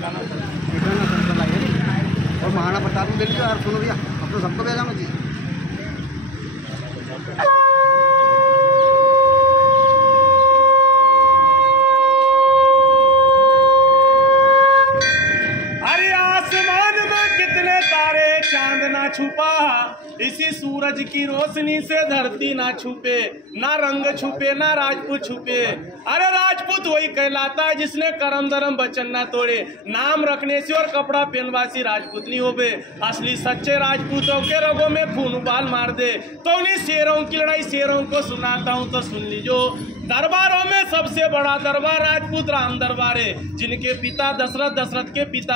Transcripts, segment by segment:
ठिकाना संतला है और महाराणा प्रताप को मिल के यार सुनो भैया अब तो सबको भेजाना चाहिए। चांद ना छुपा इसी सूरज की रोशनी से धरती ना छुपे, ना रंग छुपे ना राजपूत छुपे। अरे राजपूत वही कहलाता है जिसने करम धर्म वचन ना तोड़े, नाम रखने से और कपड़ा पहनवासी राजपूत नहीं होवे। असली सच्चे राजपूतों के रगों में खून उबाल मार दे। तो उन्हीं शेरों की लड़ाई शेरों को सुनाता हूँ तो सुन लीजो। दरबारों में सबसे बड़ा दरबार राजपूत राम दरबार है, जिनके पिता दशरथ, दशरथ के पिता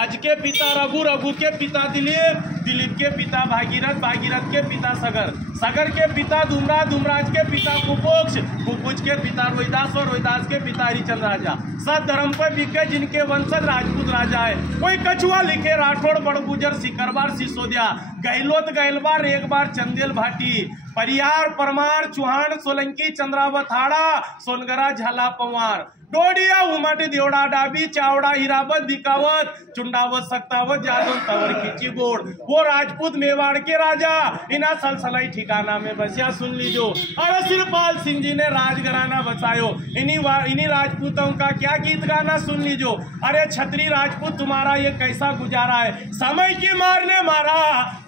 अज के पिता रघु, रघु के पिता दिलीप, दिलीप के पिता भागीरथ, भागीरथ के पिता सगर, सगर के पिता धूमराज, धूमराज के पिता कुपोक्ष, कुपोक्ष के पिता रोहिदास और रोहिदास के पिता हरिचंद्र राजा। सब धर्म पर बिके जिनके वंशज राजपूत राजा है। कोई कछुआ लिखे राठौड़, बड़गुजर, सिकरबार, सिसोदिया, गहलोत, गहलबार, एक बार चंदेल भाटी, परियार, परमार, चौहान, सोलंकी, चंद्रावत, हाड़ा, सोनगरा, झाला, पवार, डोडिया, उमट, देवड़ा, डाबी, चावड़ा, हिरावत, बिकावत, चुंडावत, सक्तावत, जादव, तवर, खींची, गोड़। वो राजपूत मेवाड़ के राजा इना सलसलाई ठिकाना में बसिया सुन लीजो। और सिरपाल सिंह जी ने राजघराना बसायो। इन्हीं राजपूतों का क्या गीत गाना सुन लीजो। अरे छत्री राजपूत तुम्हारा ये कैसा गुजारा है, समय की मार ने मारा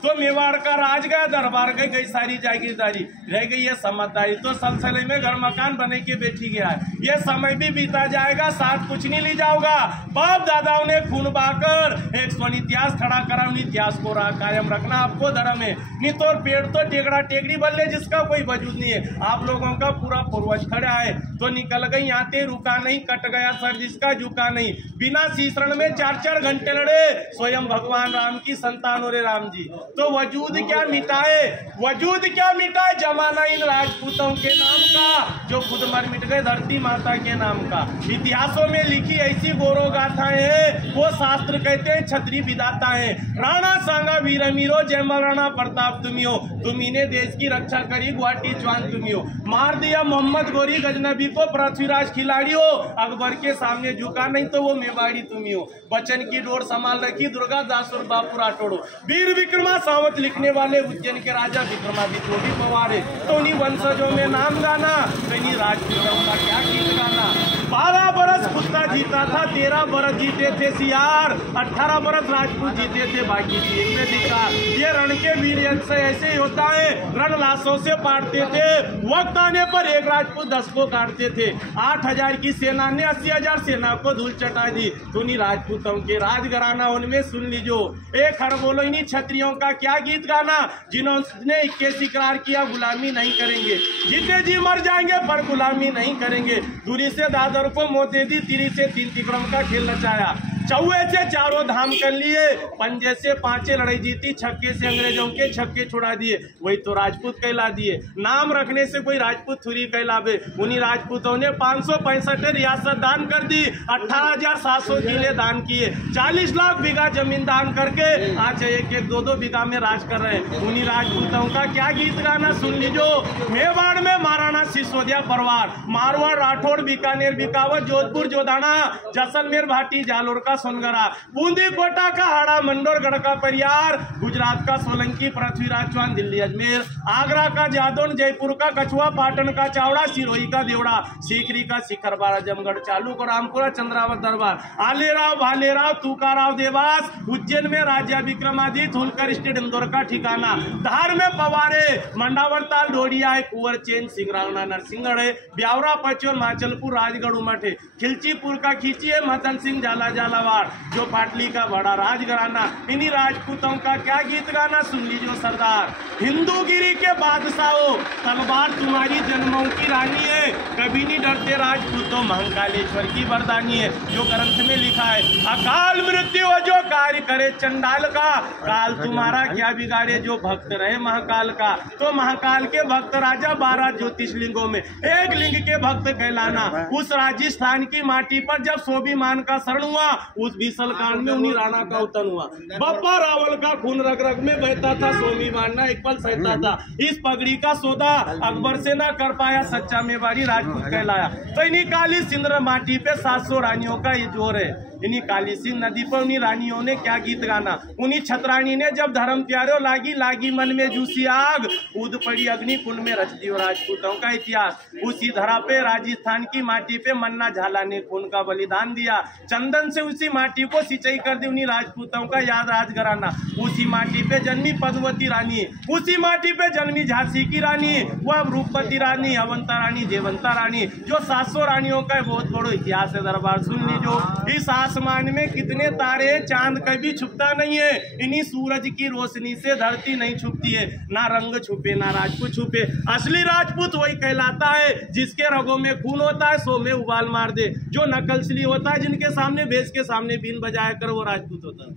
तो मेवाड़ का राज गया, दरबार गई सारी जागीरदारी, रह गई है समझदारी। तो सलसले में घर मकान बने के बैठी गया है। ये समय भी बीता जाएगा, साथ कुछ नहीं ले जाओगा। बाप दादाओं ने खून बहाकर एक स्वर्ण इतिहास खड़ा करा, उन इतिहास को कायम रखना आपको धर्म है। नहीं तो पेड़ तो टेकड़ा टेकड़ी बल्ले जिसका कोई वजूद नहीं है। आप लोगों का पूरा पूर्वज खड़ा है तो निकल गई आते, रुका नहीं, कट गया सर जिसका झुका नहीं। बिना शीशरण में 4-4 घंटे लड़े स्वयं भगवान राम की संतान और राम जी। तो वजूद क्या मिटाए, वजूद क्या मिटाए जमाना इन राजपूतों के नाम का, जो खुद मर मिट गए धरती माता के नाम का। इतिहासों में लिखी ऐसी गौरव गाथाएं हैं, वो शास्त्र कहते हैं छत्री विधाता है। राणा सांगा वीर अमीरो, जय महाराणा प्रताप तुम्ही हो, तुम्ही ने देश की रक्षा करी, गुवाहाटी जवान तुम्ही हो। मार दिया मोहम्मद गोरी गजनबी को, पृथ्वीराज खिलाड़ी हो, अकबर के सामने झुका नहीं तो वो मेवाड़ी तुम्ही हो। बचन की डोर संभाल रखी दुर्गा दास और बापू राठौड़। वीर विक्रमा सावत लिखने वाले उज्जैन के राजा विक्रमादित्य भी पवार है। तो उन्हीं वंशजों में नाम गाना, कहीं राजपूतों का क्या गीत गाना। 12 बरस कुत्ता जीता था, 13 बरस जीते थे सियार, 18 बरस राजपूत जीते थे, बाकी जीते धिकार। ये रण के वीर से ऐसे ही होता है, रण लाशों से पाटते थे, वक्त आने पर एक राजपूत 10 को काटते थे। 8000 की सेना ने 80,000 सेना को धूल चटा दी। तो उन्हीं राजपूतों के राजघराना उनमें सुन लीजो। एक खड़ बोलो इन्हीं क्षत्रियों का क्या गीत गाना, जिन्होंने 21 इकरार किया गुलामी नहीं करेंगे, जीते जी मर जाएंगे पर गुलामी नहीं करेंगे। दूरी से दादर को मोते दी, तिरी से 3 तिकड़म का खेल रचाया, चौवे से 4 धाम कर लिए, पंजे से 5 लड़ाई जीती, छक्के से अंग्रेजों के छक्के छुड़ा दिए। वही तो राजपूत कहला दिए। नाम रखने से कोई राजपूत थोड़ी कहलावे। उन्हीं राजपूतों ने 565 रियासत दान कर दी, 18,700 किले दान किए, 40 लाख बीघा जमीन दान करके आज 1-1, 2-2 बीघा में राज कर रहे हैं। उन्हीं राजपूतों का क्या गीत गाना सुन लीजो। मेवाड़ में महाराणा सिसोदिया परिवार, मारवाड़, राठौड़, बीकानेर, बिकावत, जोधपुर, जोधाना, जैसलमेर, भाटी, जालोर का सोनगरा, बूंदी, कोटा का हाड़ा, मंडोर, गढ़ का परियार, गुजरात का सोलंकी, पृथ्वीराज चौहान, दिल्ली अजमेर, आगरा का जादौन, जयपुर का कछुआ, पाटन का चावड़ा, सिरोही का देवड़ा, सीकरी का शिखरबार, आजमगढ़, चालू को रामपुरा, चंद्रावत दरबार, आलेराव, भालेराव, तुकाराव, देवास, उज्जैन में राजा विक्रमादित्य, होलकर स्टेट, इंदौर का ठिकाना, धार में पवारे, मंडावर ताल, ढोडिया है, कुंवर चेन, सिंगरावना, नरसिंहगढ़ है, ब्यावरा, पचोर, माचलपुर, राजगढ़, उमठ है, खिलचीपुर का खींची है, मतन सिंह, झाला झालावाड़, जो पाटली का बड़ा राजघराना। इन्हीं राजपूतों का क्या गीत गाना सुन लीजिए सरदार। हिंदूगिरी के बादशाहों, तलवार तुम्हारी जन्मों की रानी है, कभी नहीं डरते राजपूतों, महाकालेश्वर की वरदानी है। जो ग्रंथ में लिखा है, अकाल मृत्यु जो कार्य करे चंडाल का, काल तुम्हारा क्या बिगाड़े जो भक्त रहे महाकाल का। तो महाकाल के भक्त राजा 12 ज्योतिषलिंगों में एक लिंग के भक्त कहलाना। उस राजस्थान की माटी पर जब स्वाभिमान का शरण हुआ, उस बीसल कांड में उन्हीं राणा का उत्थान हुआ। बप्पा रावल का खून रग रग में बहता था, स्वामी मानना एक पल सहता था। इस पगड़ी का सौदा अकबर से ना कर पाया, सच्चा मेवाड़ी राजपूत कहलाया। तो इन्हीं काली सिंध माटी पे 700 रानियों का ये जोर है। इन्हीं काली सिंध नदी पर उन्हीं रानियों ने क्या गीत गाना। उन्हीं छतरानी ने जब धर्म प्यारो लागी लागी मन में जूसी आग, कूद पड़ी अग्नि कुंड में रच दियो राजपूतों का इतिहास। उसी धरा पे राजस्थान की माटी पे मन्ना झाला ने खून का बलिदान दिया। चंदन से उसी माटी को सिंचाई कर दी उन्हीं राजपूतों का याद राजघराना। उसी माटी पे जन्मी पद्मवती रानी, उसी माटी पे जन्मी झांसी की रानी, वह रूपवती रानी, अवंता रानी, जयवंता रानी, जो 700 रानियों का बहुत बड़ा इतिहास है। दरबार सुन लीजो। इस आसमान में कितने तारे, चांद कभी छुपता नहीं है। इन्हीं सूरज की रोशनी से धरती नहीं छुपती है। ना रंग छुपे ना राजपूत छुपे। असली राजपूत वही कहलाता है जिसके रगों में खून होता है, सो में उबाल मार दे। जो नकलसली होता है, जिनके सामने बेस के सामने बीन बजाया कर, वो राजपूत होता है।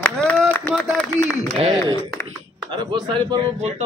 भारत माता की। अरे बहुत सारी पर वो बोलता